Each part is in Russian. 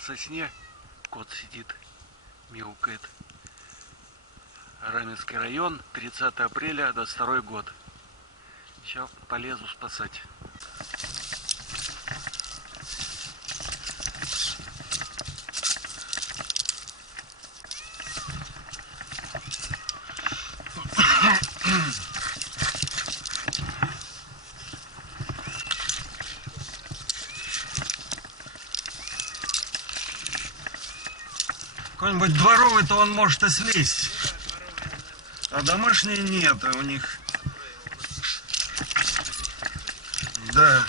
сосне кот сидит, мяукает. Раменский район, 30 апреля, 22 год. Сейчас полезу спасать. Какой-нибудь дворовый-то он может и слезть. А домашние нет, а у них... Да.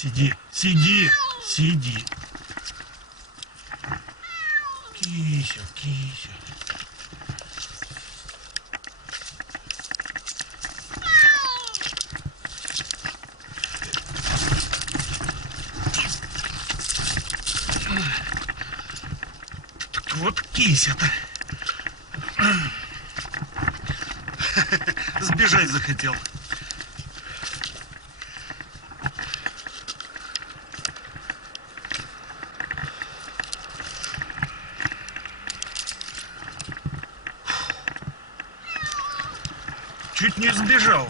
Сиди, сиди, сиди. Кися, кися. Так вот кися-то. Сбежать захотел. Чуть не сбежал.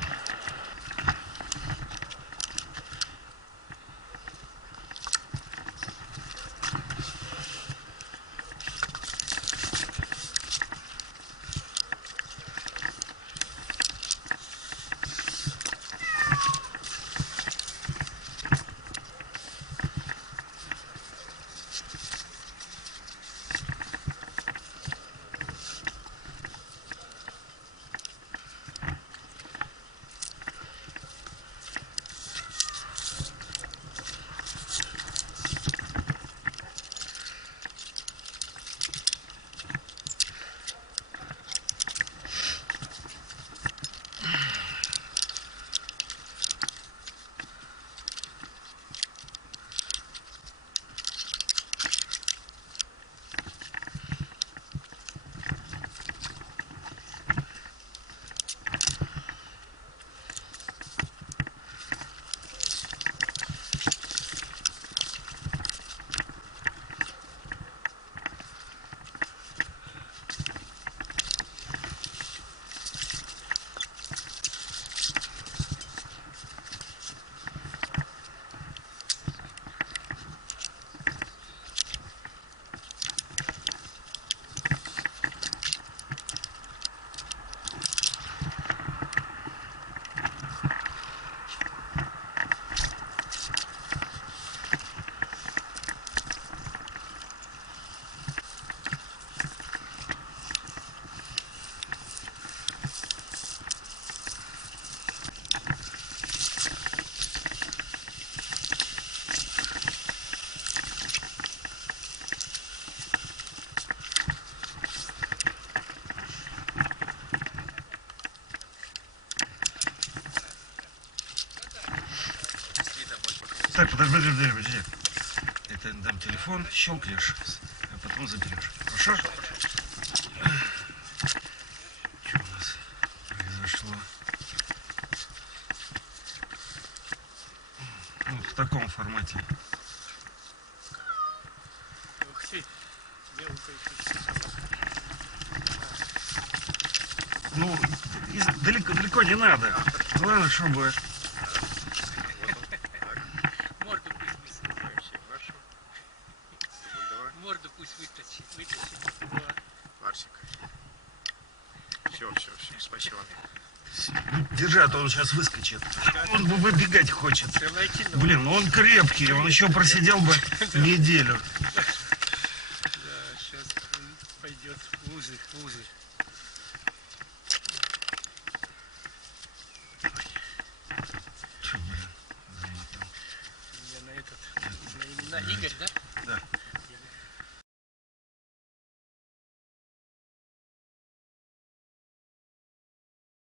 Так, подожди. Это дам телефон, щелкаешь, а потом заберешь. Хорошо? Что у нас произошло? Ну, в таком формате. Ух ты, Ну, далеко не надо. Главное, чтобы... морду пусть высветит. Хорошо. Давай. Морду пусть вытащит. Марсик. Все. Спасибо. Держи, а то он сейчас выскочит. Он выбегать хочет. Давайте, ну. Блин, ну он крепкий, он еще просидел бы неделю. Да, сейчас он пойдет в узы. Чё, блин, замотал. У меня на этот, на имена Игорь, да? Да.